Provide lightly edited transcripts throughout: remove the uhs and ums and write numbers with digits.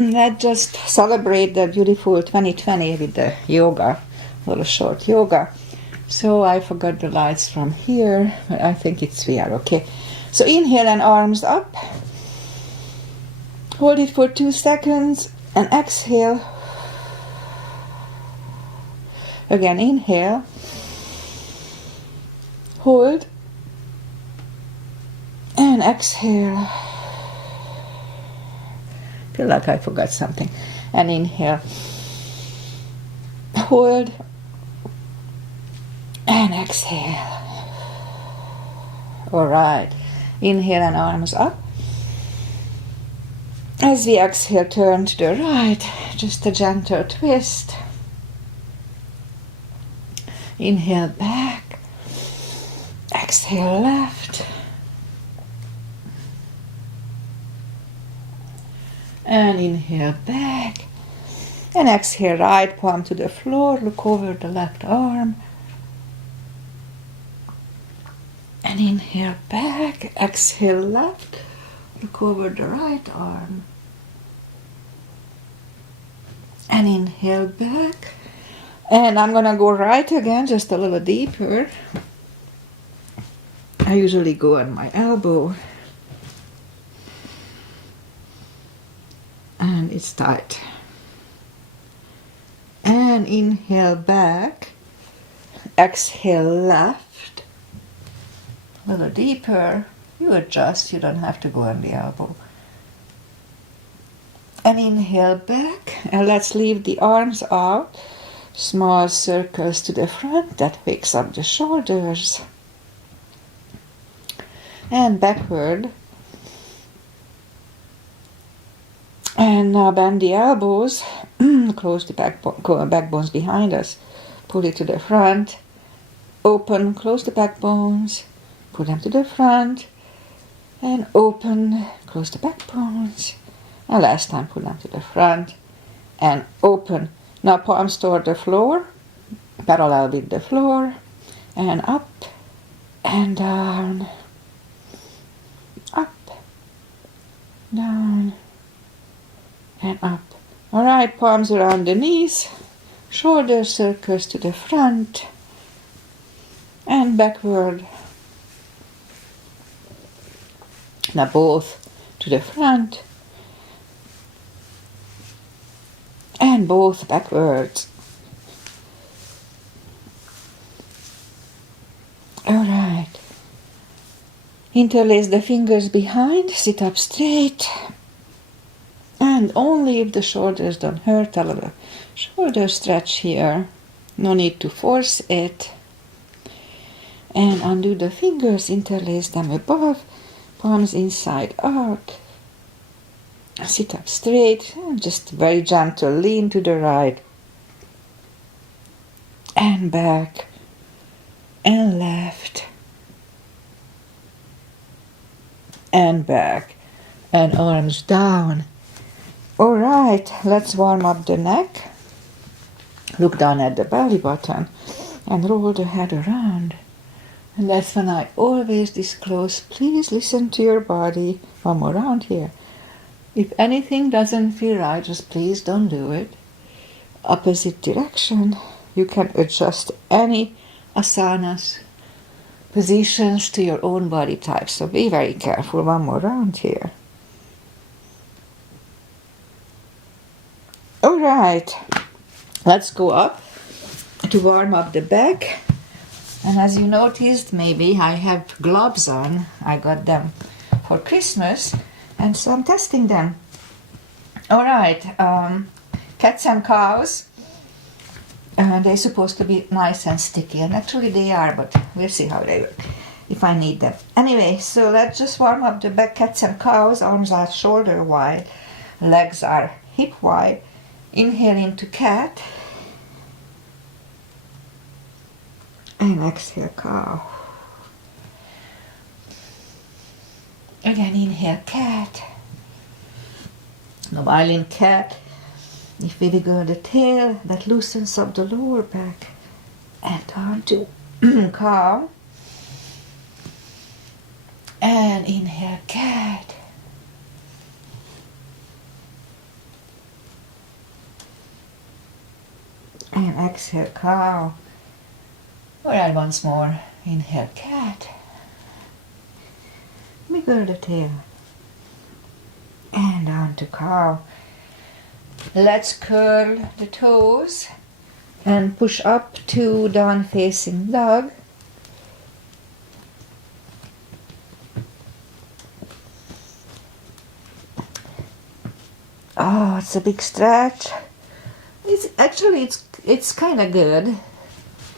Let's just celebrate the beautiful 2020 with the yoga, a little short yoga. So I forgot the lights from here, but I think we are okay. So inhale and arms up. Hold it for 2 seconds and exhale. Again, inhale. Hold. And exhale. Feel like I forgot something. And inhale. Hold. And exhale. Alright. Inhale and arms up. As we exhale, turn to the right. Just a gentle twist. Inhale back. Exhale left. And inhale back. And exhale right palm to the floor. Look over the left arm. And inhale back. Exhale left. Look over the right arm. And inhale back. And I'm gonna go right again, just a little deeper. I usually go on my elbow. And it's tight. And inhale back. Exhale left. A little deeper. You adjust, you don't have to go on the elbow. And inhale back. And let's leave the arms out. Small circles to the front. That wakes up the shoulders. And backward. And now bend the elbows, close the backbones behind us, pull it to the front, open, close the backbones, pull them to the front, and open, close the backbones, and last time pull them to the front, and open. Now palms toward the floor, parallel with the floor, and up, and down, up, down, and up. Alright, palms around the knees, shoulder circles to the front and backward. Now both to the front and both backwards. Alright. Interlace the fingers behind, sit up straight. And only if the shoulders don't hurt, a little shoulder stretch here. No need to force it. And undo the fingers, interlace them above, palms inside out. Sit up straight, and just very gentle, lean to the right. And back, and left. And back, and arms down. Alright, let's warm up the neck. Look down at the belly button and roll the head around. And that's when I always disclose, please listen to your body. One more round here. If anything doesn't feel right, just please don't do it. Opposite direction. You can adjust any asanas, positions to your own body type. So be very careful. One more round here. Alright, let's go up to warm up the back. And as you noticed, maybe I have gloves on. I got them for Christmas, and so I'm testing them. Alright, cats and cows, they're supposed to be nice and sticky, and actually they are, but we'll see how they look if I need them. Anyway, so let's just warm up the back. Cats and cows, arms are shoulder wide, legs are hip wide. Inhale into cat. And exhale cow. Again, inhale cat. Now while in cat, if we wiggle the tail, that loosens up the lower back. And turn to cow. And inhale cat. And exhale, cow. Alright, once more. Inhale, cat. Let me curl the tail. And down to cow. Let's curl the toes and push up to down facing dog. Oh, it's a big stretch. It's kind of good.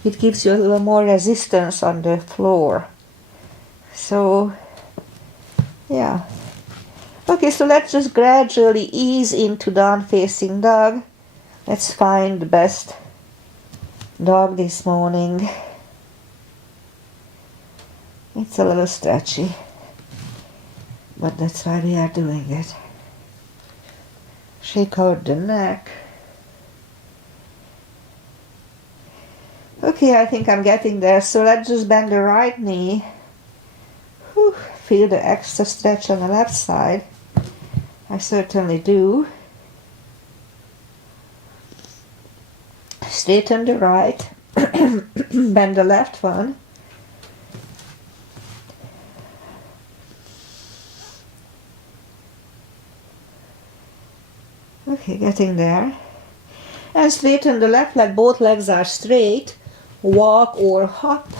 It gives you a little more resistance on the floor. So, yeah. Okay, so let's just gradually ease into down facing dog. Let's find the best dog this morning. It's a little stretchy, but that's why we are doing it. Shake out the neck. Okay, I think I'm getting there. So let's just bend the right knee. Whew, feel the extra stretch on the left side. I certainly do. Straighten the right. Bend the left one. Okay, getting there. And straighten the left leg. Both legs are straight. Walk or hop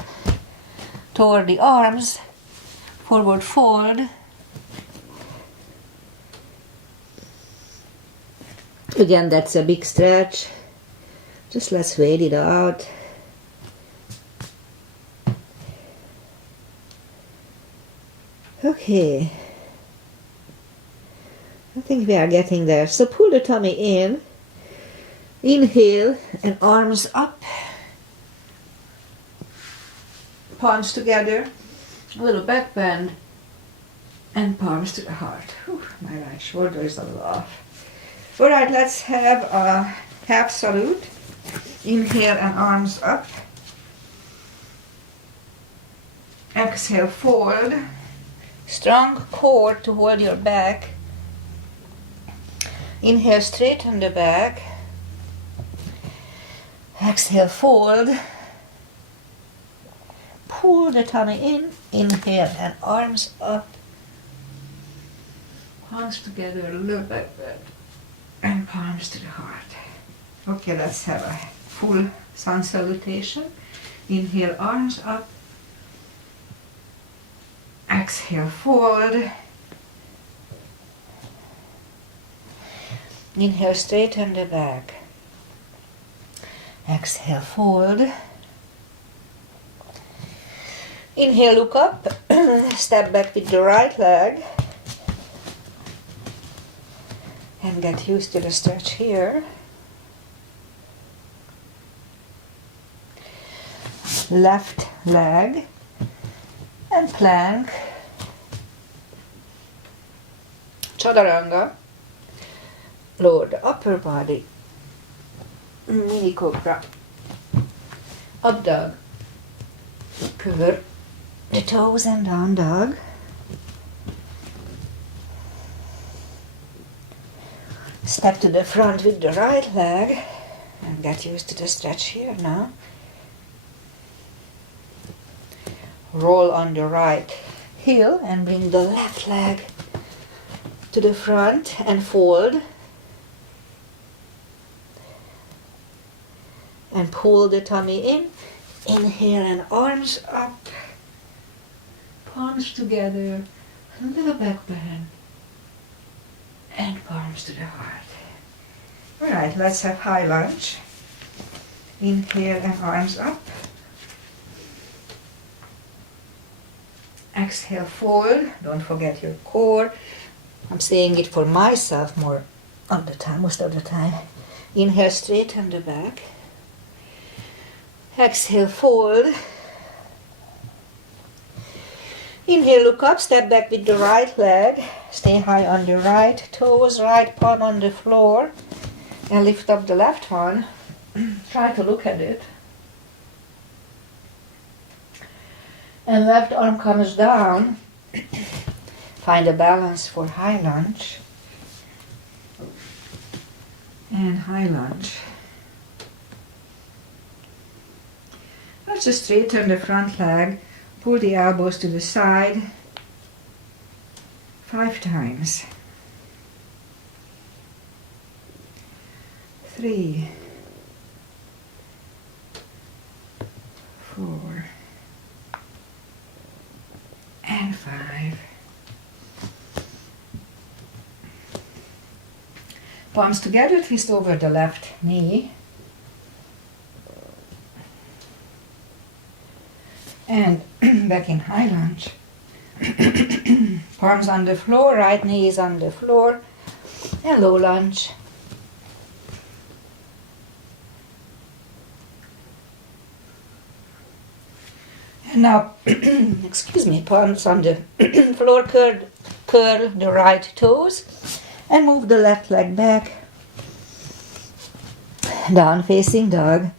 toward the arms. Forward fold. Again, that's a big stretch. Just let's wait it out. Okay. I think we are getting there. So pull the tummy in. Inhale and arms up. Palms together. A little back bend. And palms to the heart. Whew, my right shoulder is a little off. Alright, let's have a half salute. Inhale and arms up. Exhale, fold. Strong core to hold your back. Inhale, straighten the back. Exhale, fold. Pull the tummy in. Inhale and arms up. Palms together, a little back bend. And palms to the heart. Okay, let's have a full sun salutation. Inhale, arms up. Exhale, fold. Inhale, straighten the back. Exhale, fold. Inhale, look up. Step back with the right leg. And get used to the stretch here. Left leg and plank. Chaturanga. Lower the upper body. Mini cobra. Up dog. Curl the toes and down dog. Step to the front with the right leg and get used to the stretch here now. Roll on the right heel and bring the left leg to the front and fold. And pull the tummy in. Inhale and arms up. Palms together. A little back bend. And palms to the heart. Alright, let's have high lunge. Inhale and arms up. Exhale, fold. Don't forget your core. I'm saying it for myself more of the time, most of the time. Inhale, straighten the back. Exhale, fold. Inhale, look up, step back with the right leg. Stay high on the right toes, right palm on the floor. And lift up the left one. Try to look at it. And left arm comes down. Find a balance for high lunge. And high lunge. Let's just straighten the front leg, pull the elbows to the side 5 times. 3, 4, and 5. Palms together, twist over the left knee. And back in high lunge. Palms on the floor, right knee is on the floor. And low lunge. And now, excuse me, palms on the floor, curl the right toes. And move the left leg back. Down facing dog.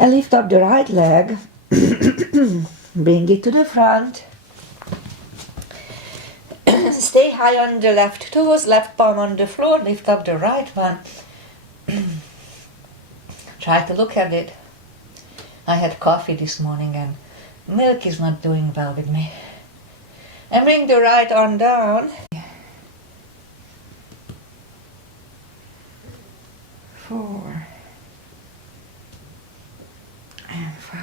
And lift up the right leg, bring it to the front. Stay high on the left toes, left palm on the floor, lift up the right one. Try to look at it. I had coffee this morning and milk is not doing well with me. And bring the right arm down. 4. And 5.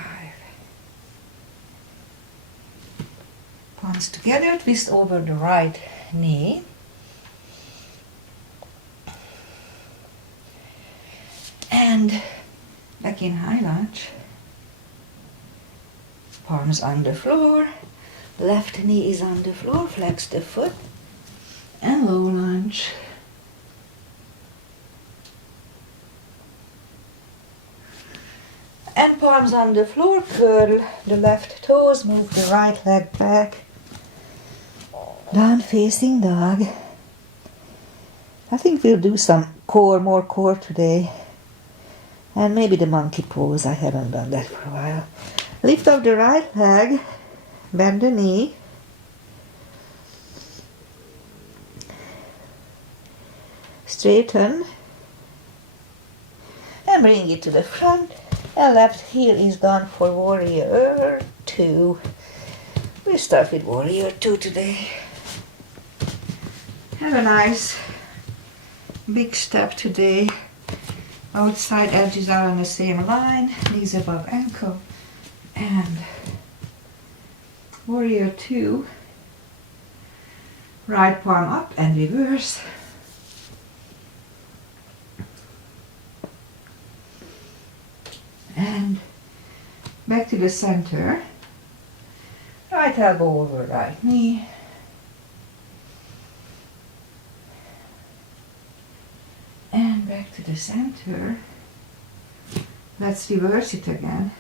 Palms together, twist over the right knee. And back in high lunge. Palms on the floor. Left knee is on the floor, flex the foot. And low lunge. And palms on the floor, curl the left toes, move the right leg back. Down facing dog. I think we'll do some more core today. And maybe the monkey pose, I haven't done that for a while. Lift up the right leg, bend the knee. Straighten. And bring it to the front. And left heel is done for warrior 2. We start with warrior 2 today. Have a nice big step today. Outside edges are on the same line, knees above ankle. And warrior 2. Right palm up and reverse. And back to the center. Right elbow over right knee. And back to the center. Let's reverse it again.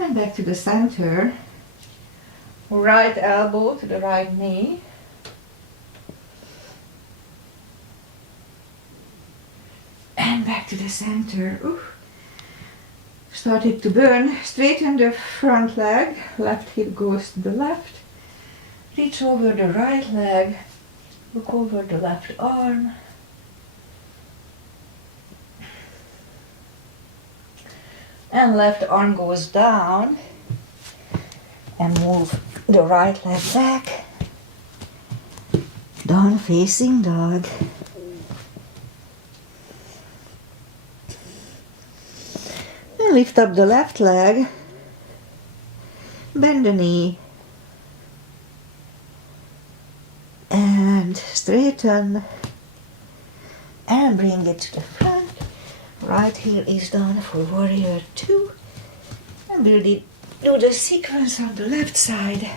And back to the center. Right elbow to the right knee. And back to the center. Ooh. Started to burn. Straighten the front leg. Left hip goes to the left. Reach over the right leg. Look over the left arm. And left arm goes down. And move the right leg back. Down facing dog. And lift up the left leg. Bend the knee. And straighten. And bring it to the front. Right heel is done for warrior 2. And we'll do the sequence on the left side.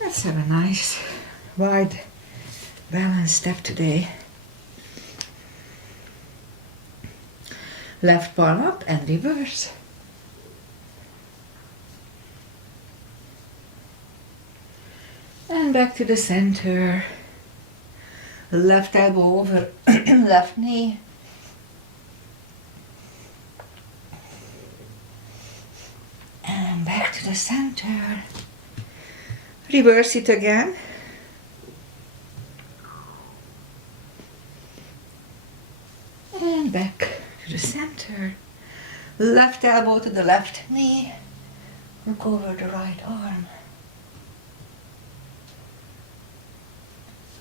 Let's have a nice wide balance step today. Left palm up and reverse. And back to the center. Left elbow over left knee. And back to the center. Reverse it again. And back to the center. Left elbow to the left knee. Look over the right arm.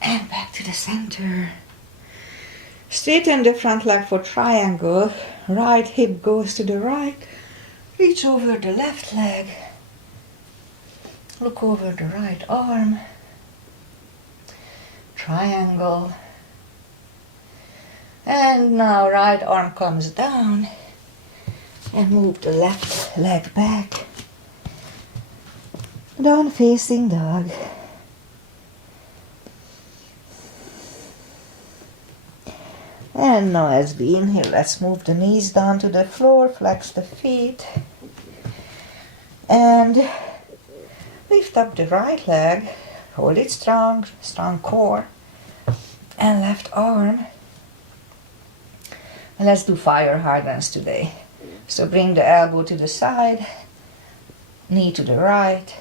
And back to the center. Straighten the front leg for triangle. Right hip goes to the right. Reach over the left leg. Look over the right arm. Triangle. And now right arm comes down. And move the left leg back. Down facing dog. And now as we inhale, let's move the knees down to the floor, flex the feet. And lift up the right leg, hold it strong, strong core. And left arm. And let's do fire hydrants today. So bring the elbow to the side, knee to the right.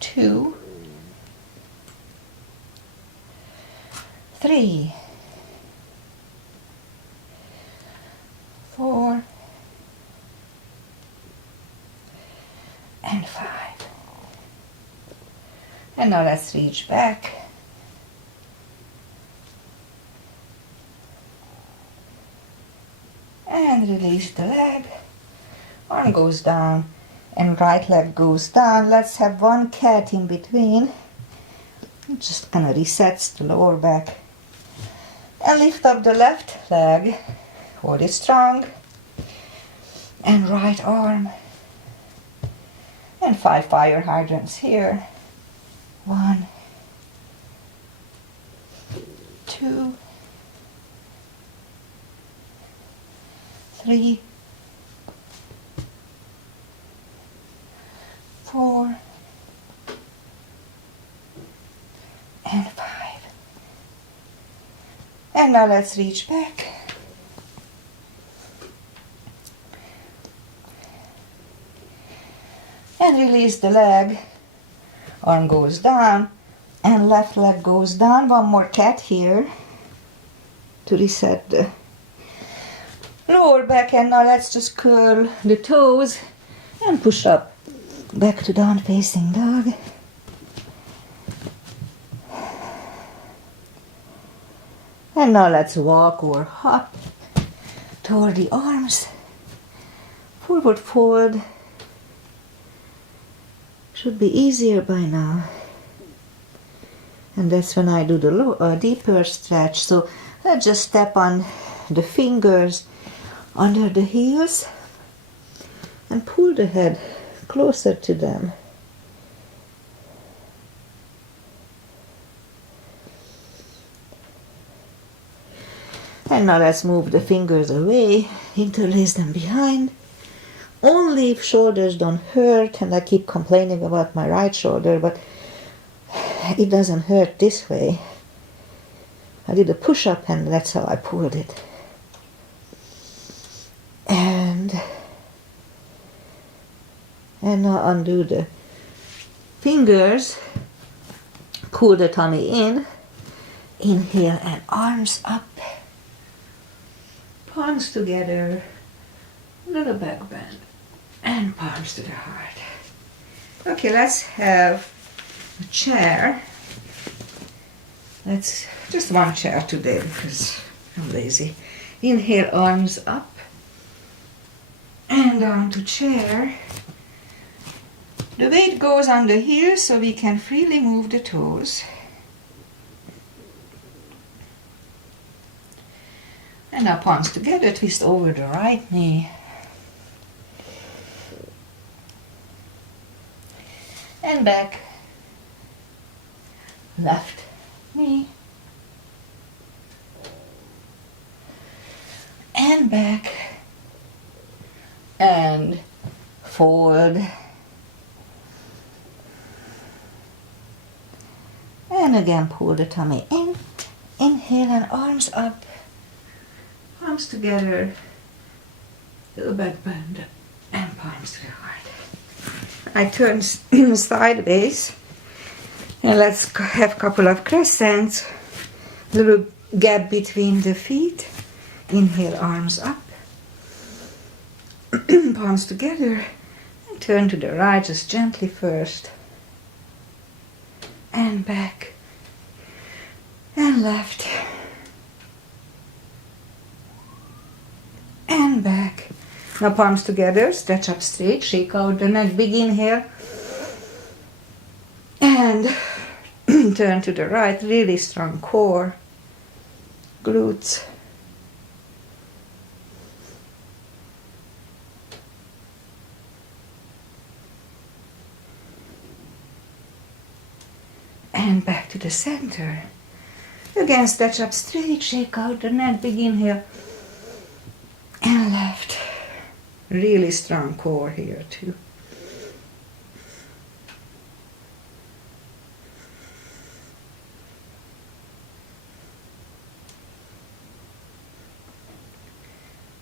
2, 3, 4, and 5. And now let's reach back. And release the leg. Arm goes down and right leg goes down. Let's have one cat in between. It just kind of resets the lower back. And lift up the left leg. Hold it strong. And right arm. And 5 fire hydrants here. 1, 2, 3, 4, and 5. And now let's reach back. And release the leg. Arm goes down and left leg goes down. One more cat here to reset the lower back. And now let's just curl the toes and push up back to down facing dog. And now let's walk or hop toward the arms. Forward fold. Should be easier by now. And that's when I do the deeper stretch. So let's just step on the fingers under the heels and pull the head closer to them. And now let's move the fingers away, interlace them behind. Only if shoulders don't hurt, and I keep complaining about my right shoulder, but it doesn't hurt this way. I did a push-up and that's how I pulled it. And now undo the fingers, cool the tummy in, inhale and arms up, palms together, little back bend, and palms to the heart. Okay, let's have a chair. Let's just one chair today because I'm lazy. Inhale, arms up and down to chair. The weight goes on the heels so we can freely move the toes. And now palms together, twist over the right knee. And back. Left knee. And back. And forward. And again pull the tummy in. Inhale and arms up. Palms together. Little back bend. And palms to the heart. I turn sideways, and let's have a couple of crescents, little gap between the feet. Inhale, arms up, palms together, and turn to the right, just gently first, and back, and left, and back. Now palms together, stretch up straight, shake out the neck, big inhale, and turn to the right, really strong core, glutes. And back to the center. Again, stretch up straight, shake out the neck, big inhale, and left. Really strong core here too.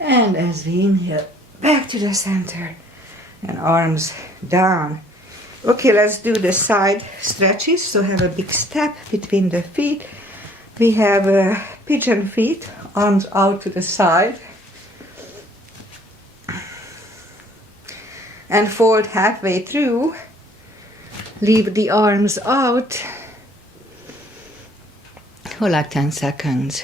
And as we inhale, back to the center, and arms down. Okay, let's do the side stretches. So have a big step between the feet. We have pigeon feet, arms out to the side. And fold halfway through. Leave the arms out for like 10 seconds.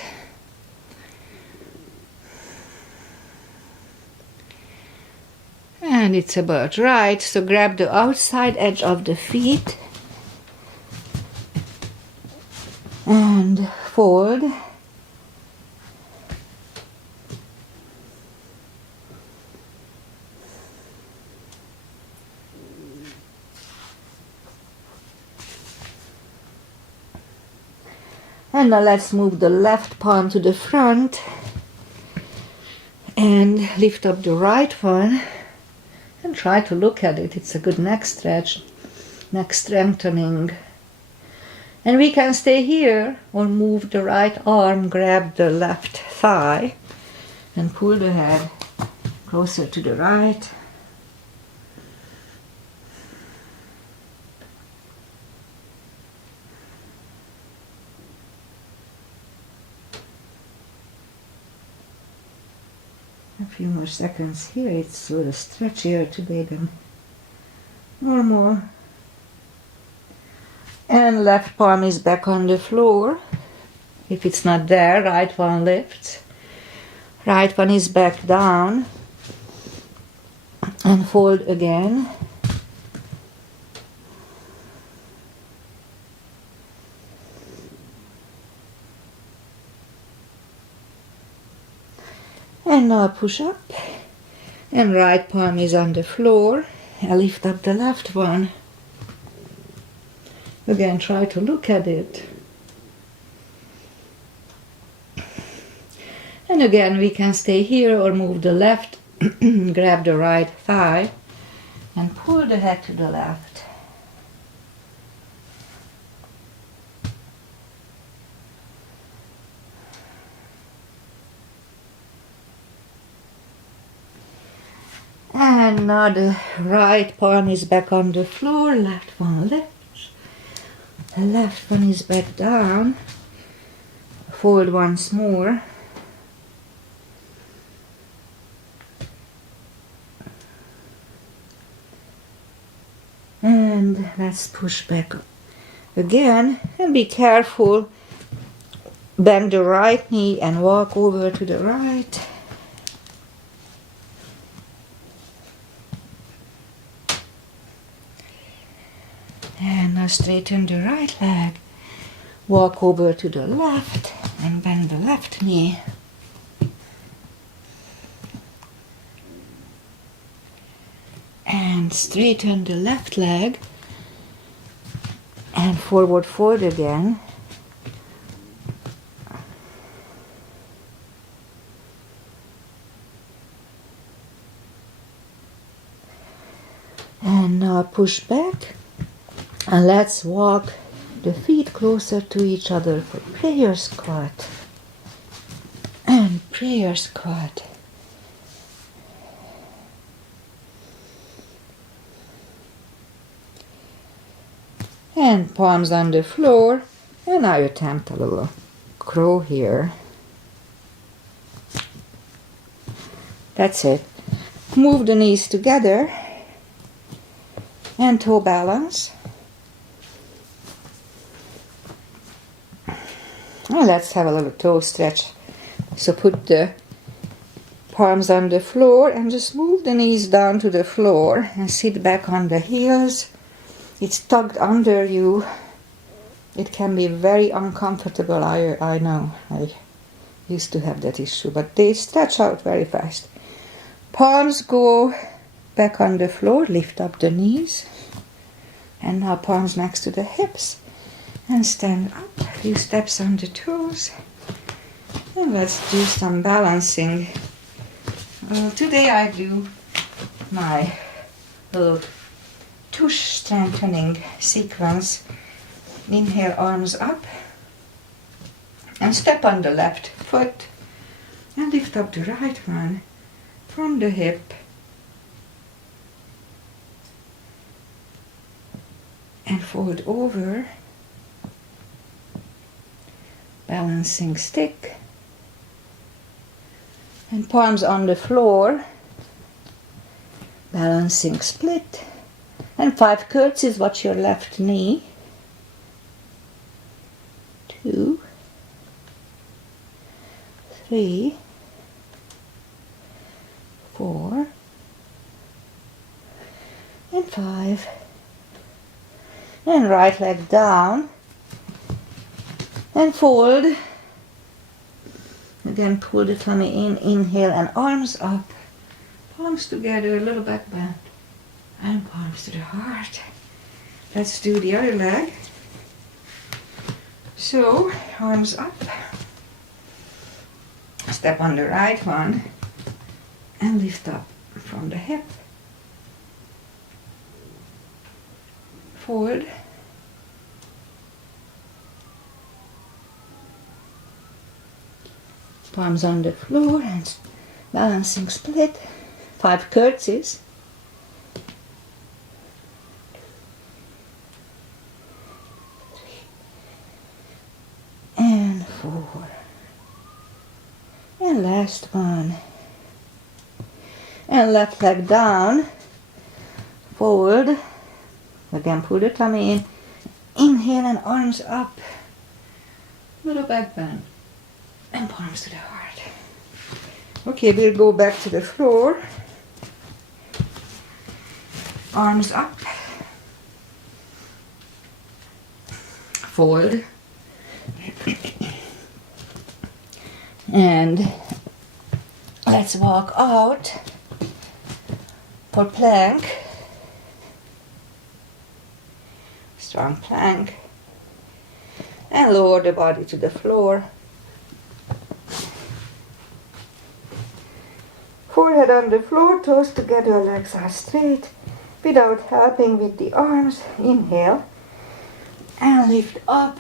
And it's about right, so grab the outside edge of the feet and fold. And now let's move the left palm to the front and lift up the right one. And try to look at it. It's a good neck stretch, neck strengthening. And we can stay here or move the right arm, grab the left thigh, and pull the head closer to the right. A few more seconds here. It's a little stretchier today than normal. And left palm is back on the floor. If it's not there, right one lifts. Right one is back down. And fold again. And now push up, and right palm is on the floor. I lift up the left one. Again, try to look at it. And again, we can stay here or move the left, grab the right thigh, and pull the head to the left. And now the right palm is back on the floor, left one lifts. The left one is back down. Fold once more. And let's push back again, and be careful. Bend the right knee and walk over to the right. And now straighten the right leg, walk over to the left and bend the left knee. And straighten the left leg and forward fold again. And now push back. And let's walk the feet closer to each other for prayer squat. And prayer squat. And palms on the floor. And I attempt a little crow here. That's it. Move the knees together and toe balance. Now let's have a little toe stretch. So put the palms on the floor and just move the knees down to the floor and sit back on the heels. It's tugged under you. It can be very uncomfortable, I know. I used to have that issue, but they stretch out very fast. Palms go back on the floor, lift up the knees. And now palms next to the hips. And stand up, a few steps on the toes. And let's do some balancing. Today I do my little tush strengthening sequence. Inhale, arms up. And step on the left foot. And lift up the right one from the hip. And fold over. Balancing stick. And palms on the floor. Balancing split. And 5 curtsies, watch your left knee. 2, 3, 4, and 5. And right leg down. And fold. Again, pull the tummy in, inhale, and arms up. Palms together, a little back bend. And palms to the heart. Let's do the other leg. So, arms up. Step on the right one. And lift up from the hip. Fold. Palms on the floor and balancing split. 5 curtsies. And 4. And last one. And left leg down. Fold. Again, pull the tummy in. Inhale and arms up. Little back bend. And palms to the heart. Okay, we'll go back to the floor. Arms up. Fold. And let's walk out for plank. Strong plank. And lower the body to the floor. Forehead on the floor, toes together, legs are straight. Without helping with the arms, inhale. And lift up.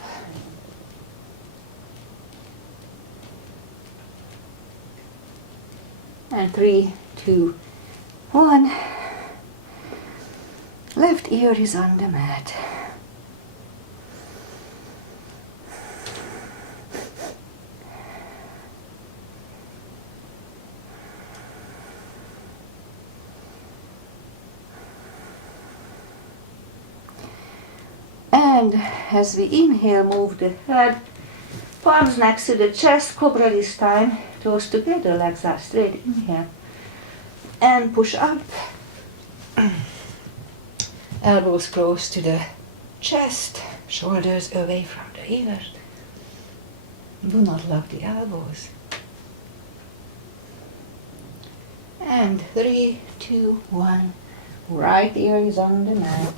And 3, 2, 1. Left ear is on the mat. And as we inhale, move the head, palms next to the chest, cobra this time, toes together, legs are straight, inhale, and push up, elbows close to the chest, shoulders away from the ears, do not lock the elbows, and 3, 2, 1, right ear is on the mat.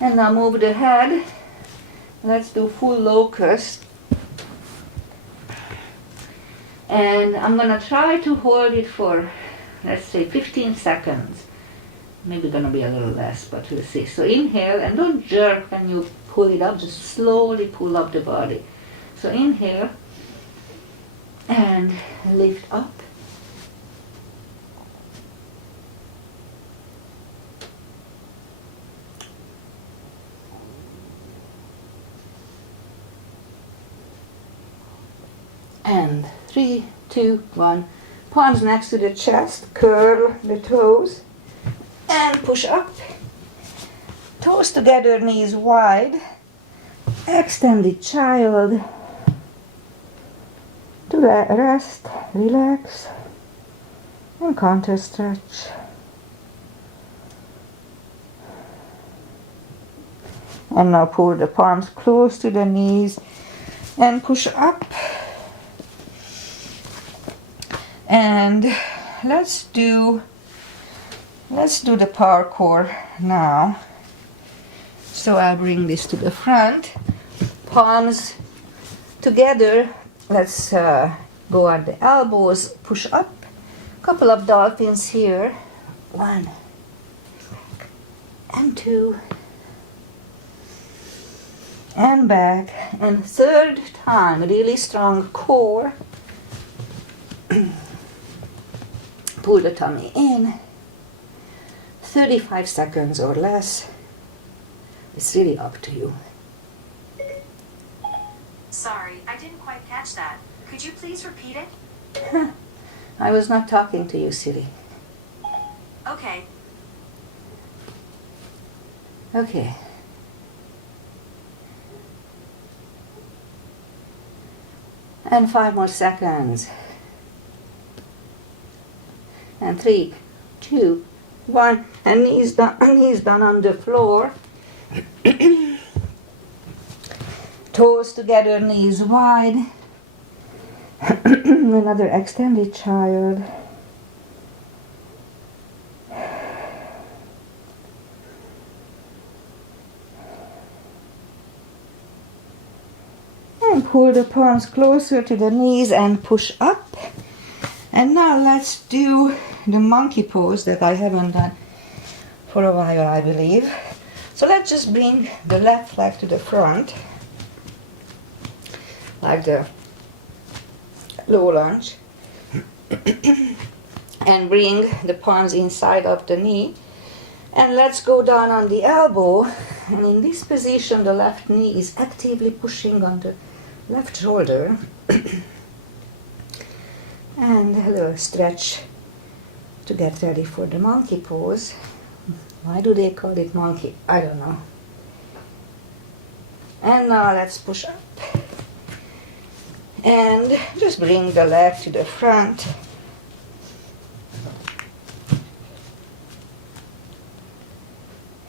And now move the head. Let's do full locust. And I'm gonna try to hold it for, let's say, 15 seconds. Maybe gonna be a little less, but we'll see. So inhale and don't jerk when you pull it up, just slowly pull up the body. So inhale and lift up. And 3, 2, 1. Palms next to the chest, curl the toes and push up. Toes together, knees wide. Extended child. To rest, relax, and counter stretch. And now pull the palms close to the knees and push up. And let's do the parkour now. So I'll bring this to the front. Palms together. Let's go at the elbows, push up. Couple of dolphins here. 1 and 2 and back. And third time, really strong core. Pull the tummy in. 35 seconds or less. It's really up to you. Sorry, I didn't quite catch that. Could you please repeat it? I was not talking to you, silly. Okay. Okay. And 5 more seconds. And 3, 2, 1. And knees down on the floor. Toes together, knees wide. Another extended child. And pull the palms closer to the knees and push up. And now let's do the monkey pose that I haven't done for a while, I believe. So let's just bring the left leg to the front, like the low lunge, and bring the palms inside of the knee. And let's go down on the elbow. And in this position, the left knee is actively pushing on the left shoulder. And a little stretch to get ready for the monkey pose. Why do they call it monkey? I don't know. And now let's push up. And just bring the leg to the front.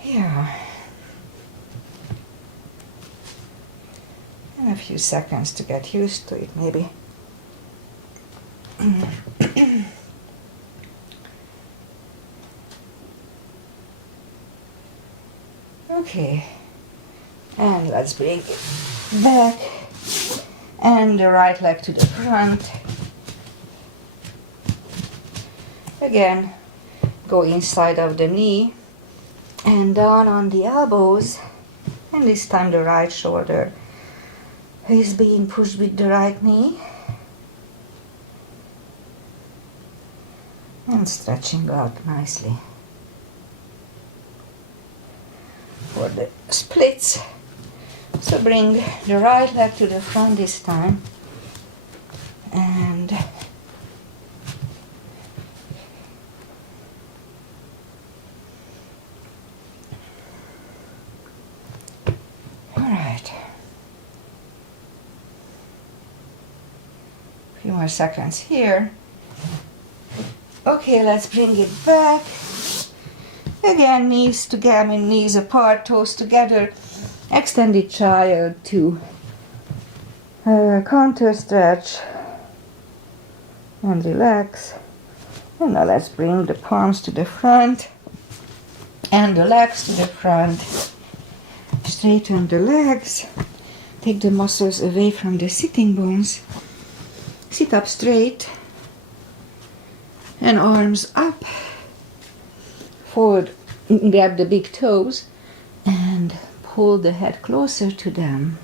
Yeah. And a few seconds to get used to it, maybe. Okay, and let's bring it back, and the right leg to the front. Again, go inside of the knee and down on the elbows, and this time the right shoulder is being pushed with the right knee. And stretching out nicely for the splits. So bring the right leg to the front this time. And all right. A few more seconds here. Okay, let's bring it back. Again, knees together, knees apart, toes together. Extended child to counter stretch and relax. And now let's bring the palms to the front and the legs to the front. Straighten the legs. Take the muscles away from the sitting bones. Sit up straight. And arms up, forward, grab the big toes, and hold the head closer to them.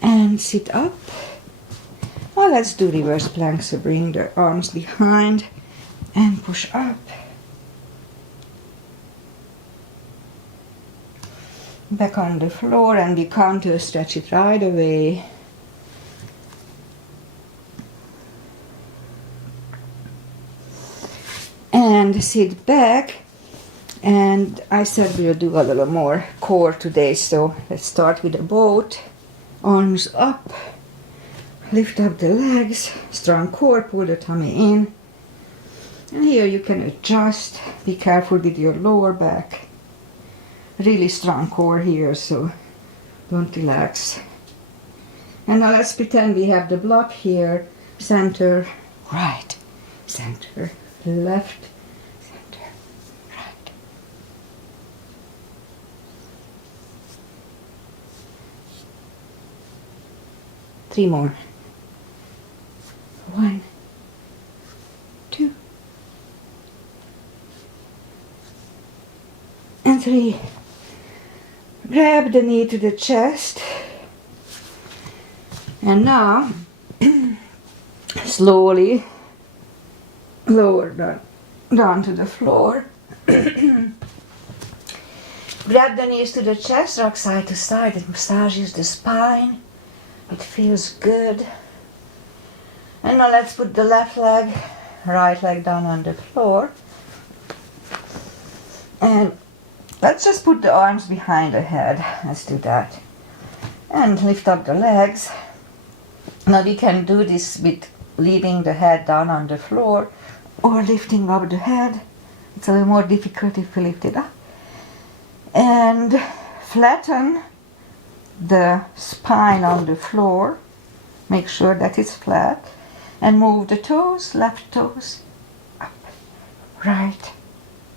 And sit up. Well, let's do reverse plank, so bring the arms behind and push up. Back on the floor, and we counter stretch it right away. And sit back. And I said we'll do a little more core today, so let's start with the boat. Arms up. Lift up the legs, strong core, pull the tummy in. And here you can adjust. Be careful with your lower back. Really strong core here, so don't relax. And now let's pretend we have the block here. Center, right, center, left, center, right. Three more. 1, 2, and 3. Grab the knee to the chest. And now, slowly lower down to the floor. Grab the knees to the chest, rock side to side. It massages the spine. It feels good. And now let's put the left leg, right leg down on the floor. And let's just put the arms behind the head. Let's do that. And lift up the legs. Now we can do this with leaving the head down on the floor or lifting up the head. It's a little more difficult if we lift it up. And flatten the spine on the floor. Make sure that it's flat. And move the toes, left toes, up, right,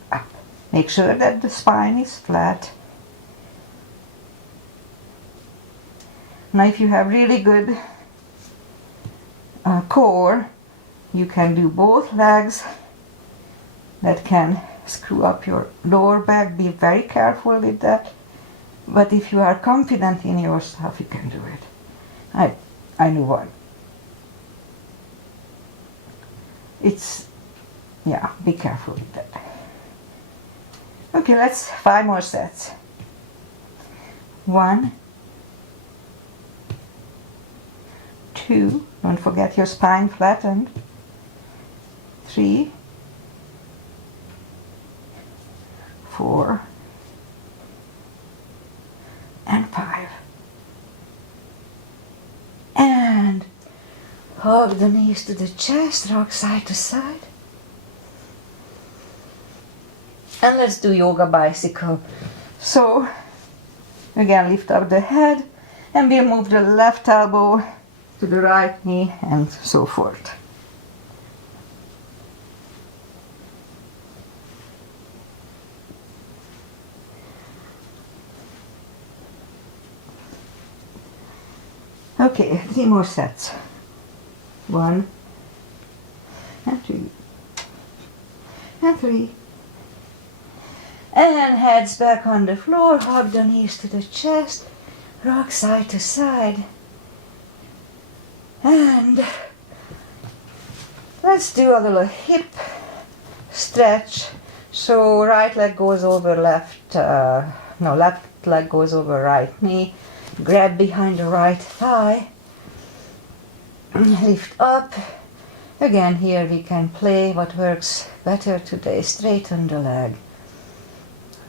up. Make sure that the spine is flat. Now if you have really good core, you can do both legs. That can screw up your lower back. Be very careful with that. But if you are confident in yourself, you can do it. I know one. Yeah, be careful with that. Okay, let's 5 more sets. 1, 2, don't forget your spine flattened. 3, 4, and 5. And hug the knees to the chest, rock side to side. And let's do yoga bicycle. So, again, lift up the head, and we'll move the left elbow to the right knee, and so forth. Okay, 3 more sets. 1, and 2, and 3. And heads back on the floor, hug the knees to the chest, rock side to side. And let's do a little hip stretch. So right leg goes over left leg goes over right knee. Grab behind the right thigh. Lift up. Again, here we can play what works better today. Straighten the leg.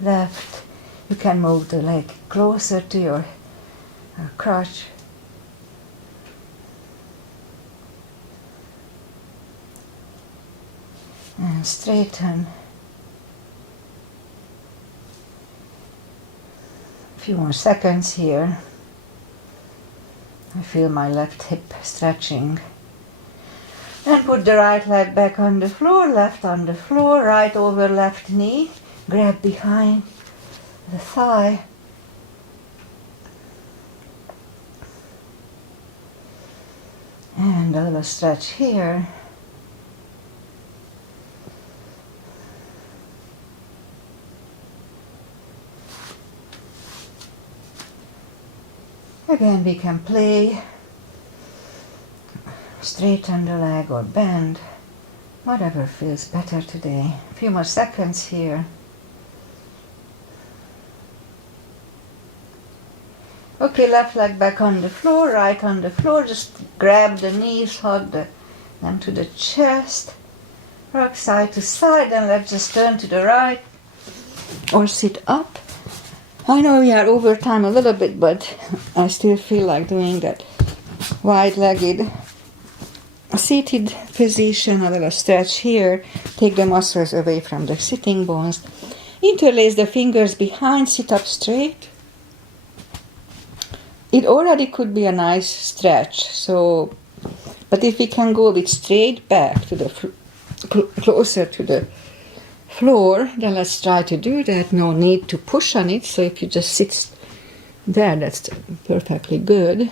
Left. You can move the leg closer to your crotch. And straighten. A few more seconds here. I feel my left hip stretching. And put the right leg back on the floor, left on the floor, right over left knee. Grab behind the thigh. And a little stretch here. Again, we can play, straighten the leg or bend, whatever feels better today. A few more seconds here. Okay, left leg back on the floor, right on the floor. Just grab the knees, hug them to the chest. Rock side to side, and let's just turn to the right or sit up. I know we are over time a little bit, but I still feel like doing that wide-legged seated position. A little stretch here. Take the muscles away from the sitting bones. Interlace the fingers behind, sit up straight. It already could be a nice stretch, so, but if we can go with straight back to the closer to the floor, then let's try to do that. No need to push on it, so if you just sit there, that's perfectly good.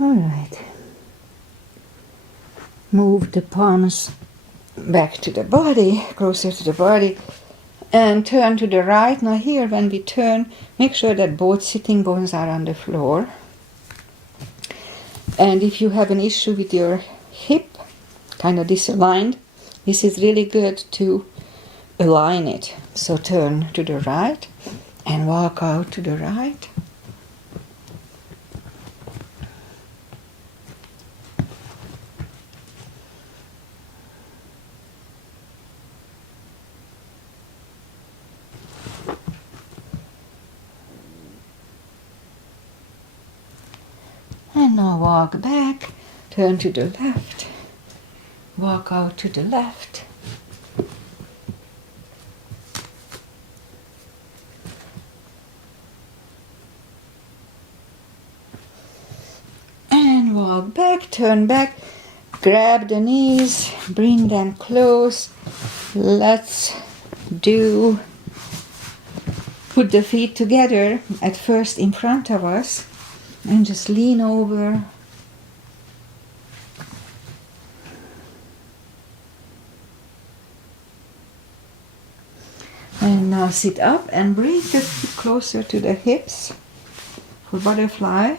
All right. Move the palms back to the body, closer to the body, and turn to the right. Now here, when we turn, make sure that both sitting bones are on the floor. And if you have an issue with your hip, kind of disaligned, this is really good to align it. So turn to the right and walk out to the right. And now walk back, turn to the left, walk out to the left. And walk back, turn back, grab the knees, bring them close. Let's put the feet together at first in front of us. And just lean over. And now sit up and bring the feet closer to the hips for butterfly.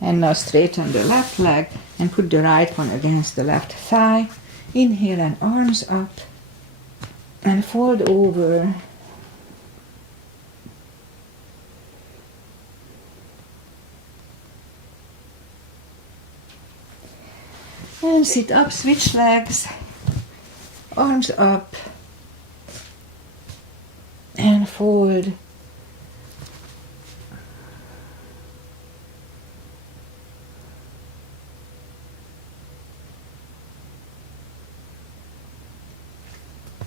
And now straighten the left leg and put the right one against the left thigh. Inhale and arms up and fold over. And sit up, switch legs, arms up and fold.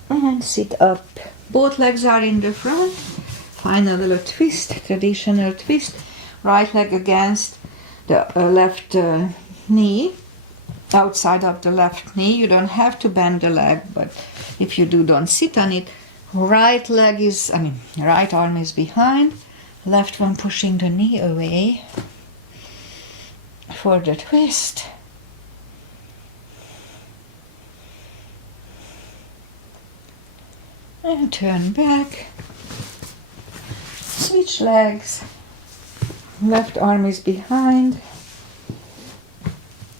And sit up. Both legs are in the front. Find a little twist, traditional twist. Right leg against the left knee, outside of the left knee. You don't have to bend the leg, but if you do, don't sit on it. Right arm is behind. Left one pushing the knee away for the twist. And turn back, switch legs, left arm is behind,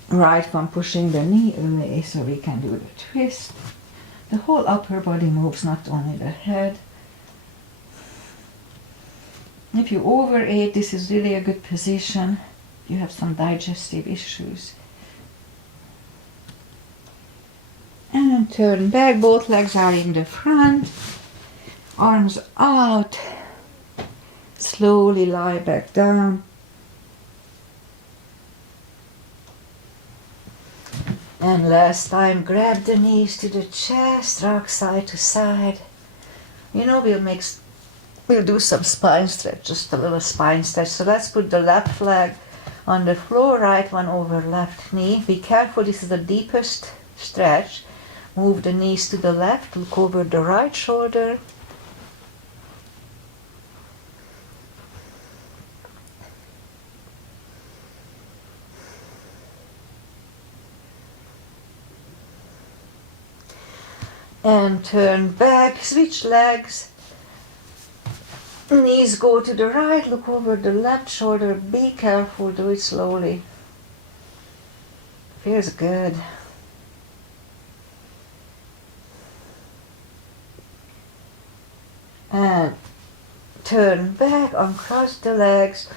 right one pushing the knee away so we can do the twist. The whole upper body moves, not only the head. If you overate, this is really a good position. You have some digestive issues. And turn back, both legs are in the front, arms out, slowly lie back down. And last time, grab the knees to the chest, rock side to side, we'll do some spine stretch, just a little spine stretch. So let's put the left leg on the floor, right one over left knee. Be careful, this is the deepest stretch. Move the knees to the left, look over the right shoulder. And turn back, switch legs. Knees go to the right, look over the left shoulder. Be careful, do it slowly. Feels good. And turn back, uncross the legs,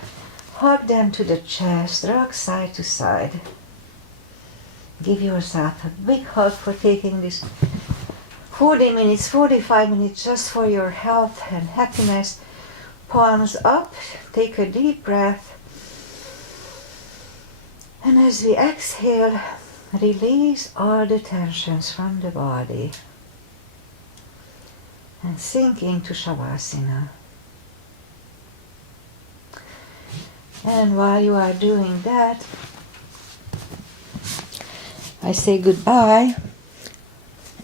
hug them to the chest, rock side to side. Give yourself a big hug for taking this 40 minutes, 45 minutes just for your health and happiness. Palms up, take a deep breath. And as we exhale, release all the tensions from the body. And sink into Shavasana. And while you are doing that, I say goodbye,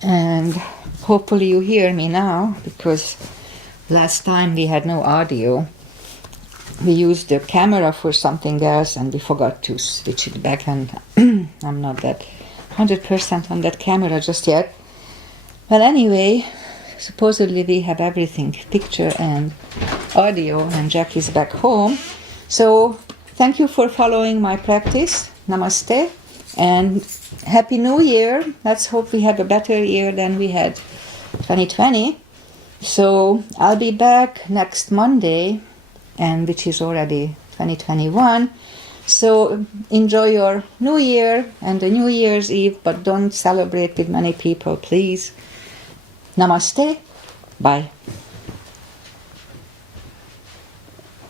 and hopefully you hear me now, because last time we had no audio. We used the camera for something else and we forgot to switch it back, and I'm not that 100% on that camera just yet. Well, anyway, supposedly we have everything, picture and audio, and Jack is back home. So thank you for following my practice. Namaste and Happy New Year. Let's hope we have a better year than we had 2020. So I'll be back next Monday, and which is already 2021. So enjoy your New Year and the New Year's Eve, but don't celebrate with many people, please. Namaste. Bye.